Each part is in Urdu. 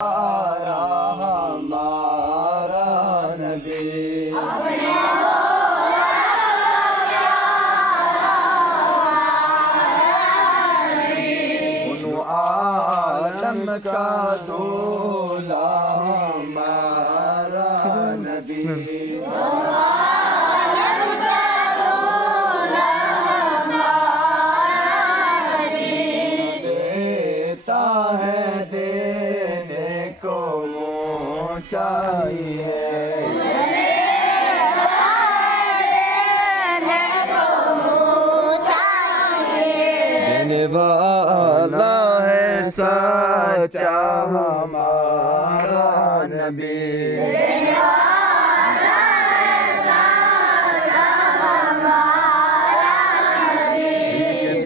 ہمارا نبی انو عالم کا دولا ہمارا نبی چاہیے دینے والا ہے سچا ہمارا نبی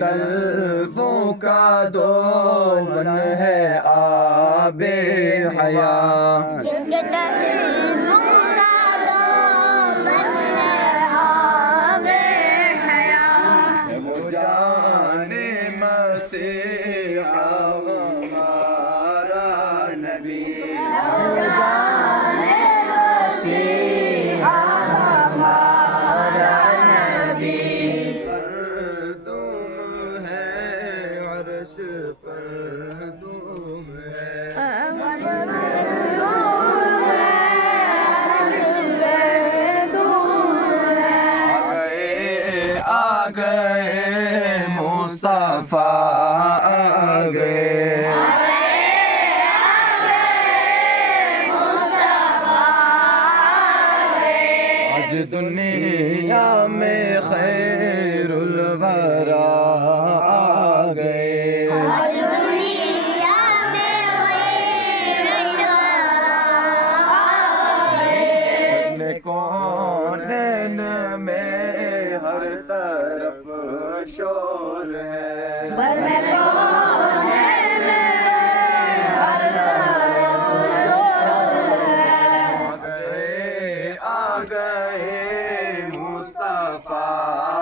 طلبوں کا دولن ہے آب حیات مصطفیٰ آ گئے آج دنیا میں خیر الورا آ گئے کونین میں ہر طرف شور ہے آ گئے مصطفیٰ